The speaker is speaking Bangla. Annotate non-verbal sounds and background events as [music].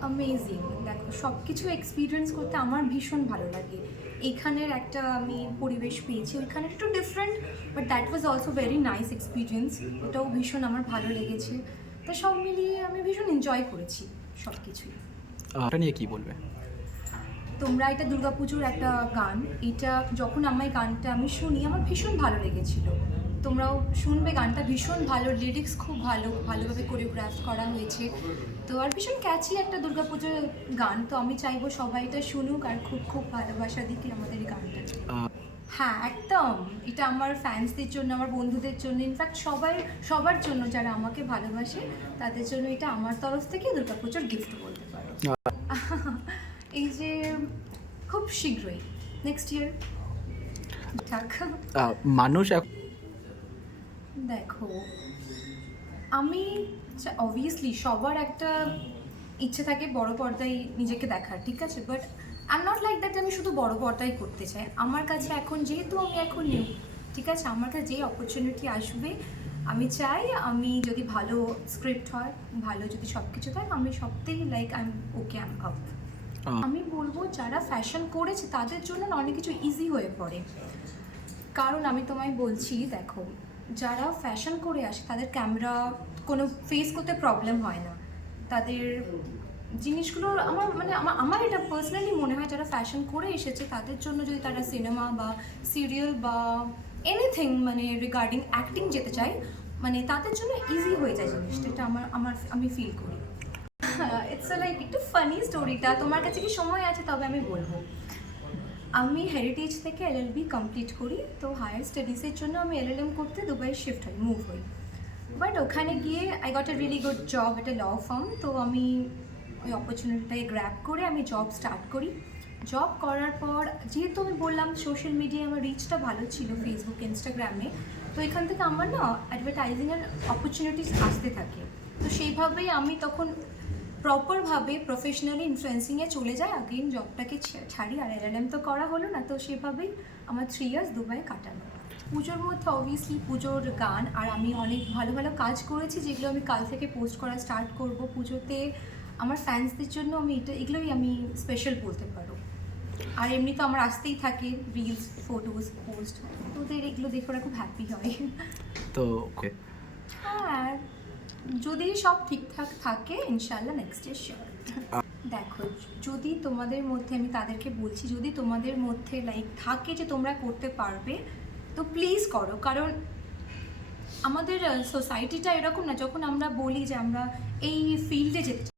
অ্যামেজিং দেখো সব কিছু এক্সপিরিয়েন্স করতে আমার ভীষণ ভালো লাগে। এখানের একটা আমি পরিবেশ পেয়েছি ওইখানে একটু different but that was also very nice experience ওটাও ভীষণ আমার ভালো লেগেছে। তো সব মিলিয়ে আমি ভীষণ এনজয় করেছি সব কিছুই এটা নিয়ে কি বলবে? তোমরা এটা দুর্গাপুজোর একটা গান। এটা যখন আমার গানটা আমি শুনি আমার ভীষণ ভালো লেগেছিল। তোমরাও শুনবে গানটা। ভীষণ ভালো লিরিক্স খুব ভালো ভালোভাবে কোরিওগ্রাফ করা হয়েছে। তো আর ভীষণ ক্যাচি একটা দুর্গাপুজোর গান। তো আমি চাইব সবাই এটা শুনুক আর খুব খুব ভালোবাসা দিকে আমাদের এই গানটা। হ্যাঁ একদম। এটা আমার ফ্যান্সদের জন্য আমার বন্ধুদের জন্য ইনফ্যাক্ট সবাই সবার জন্য যারা আমাকে ভালোবাসে তাদের জন্য এটা আমার তরফ থেকে দুর্গাপুজোর গিফট বলতে পারো। এই যে খুব শীঘ্রই নেক্সট ইয়ার মানুষ দেখো আমি অবভিয়াসলি সবার একটা ইচ্ছে থাকে বড় পর্দায় নিজেকে দেখার ঠিক আছে? But I not like that আমি শুধু বড় পর্দায় করতে চাই। আমার কাছে এখন যেহেতু আমি এখন নিউ ঠিক আছে? আমার কাছে যে অপরচুনিটি আসবে আমি চাই আমি যদি ভালো স্ক্রিপ্ট হয় ভালো যদি সব কিছু থাকে আমি সবতেই like I am okay um up আমি বলব যারা ফ্যাশন করেছে তাদের জন্য না অনেক কিছু ইজি হয়ে পড়ে। কারণ আমি তোমায় বলছি দেখো যারা ফ্যাশন করে আসে, তাদের ক্যামেরা কোনো ফেস করতে প্রবলেম হয় না। তাদের জিনিসগুলো আমার মানে আমার আমার এটা পার্সোনালি মনে হয় যারা ফ্যাশন করে এসেছে, তাদের জন্য যদি তারা সিনেমা বা সিরিয়াল বা এনিথিং মানে রিগার্ডিং অ্যাক্টিং যেতে চায় মানে তাদের জন্য ইজি হয়ে যায় জিনিসটা। এটা আমার আমার, আমি ফিল করি। [laughs] ইটস লাইক একটু ফানি স্টোরিটা তোমার কাছে কি সময় আছে, তবে আমি বলব। আমি হেরিটেজ থেকে এলএলবি কমপ্লিট করি, তো হায়ার স্টাডিজের জন্য আমি এলএলএম করতে দুবাই শিফট হই মুভ হই। বাট ওখানে গিয়ে I got a really good job এটা ল ফার্ম তো আমি ওই অপরচুনিটিটাকে গ্র্যাব করে আমি জব স্টার্ট করি। জব করার পর, যেহেতু আমি বললাম সোশ্যাল মিডিয়ায় আমার রিচটা ভালো ছিল ফেসবুক ইনস্টাগ্রামে তো এখান থেকে আমার না অ্যাডভার্টাইজিংয়ের অপরচুনিটিস আসতে থাকে। তো সেইভাবেই আমি তখন প্রপারভাবে প্রফেশনালি ইনফ্লুয়েন্সিংয়ে চলে যায়। আগেন জবটাকে ছাড়ি। আর এলএলএম তো করা হলো না তো সেভাবেই আমার থ্রি ইয়ার্স দুবাই কাটানো। পুজোর মধ্যে অবভিয়াসলি পুজোর গান আর আমি অনেক ভালো ভালো কাজ করেছি যেগুলো আমি কাল থেকে পোস্ট করা স্টার্ট করব। পুজোতে আমার ফ্যান্সদের জন্য আমি এটা এগুলোই আমি স্পেশাল বলতে পারো। আর এমনি তো আমার আসতেই থাকে রিলস ফটোজ পোস্ট ওদের এগুলো দেখে ওরা খুব হ্যাপি হয়। তো. হ্যাঁ যদি সব ঠিকঠাক থাকে ইনশাল্লাহ নেক্সট ইয়ার শিওর দেখো, যদি তোমাদের মধ্যে, আমি তাদেরকে বলছি, যদি তোমাদের মধ্যে লাইক থাকে যে তোমরা করতে পারবে, তো প্লিজ করো। কারণ আমাদের সোসাইটিটা এরকম না, যখন আমরা বলি যে আমরা এই ফিল্ডে যেতে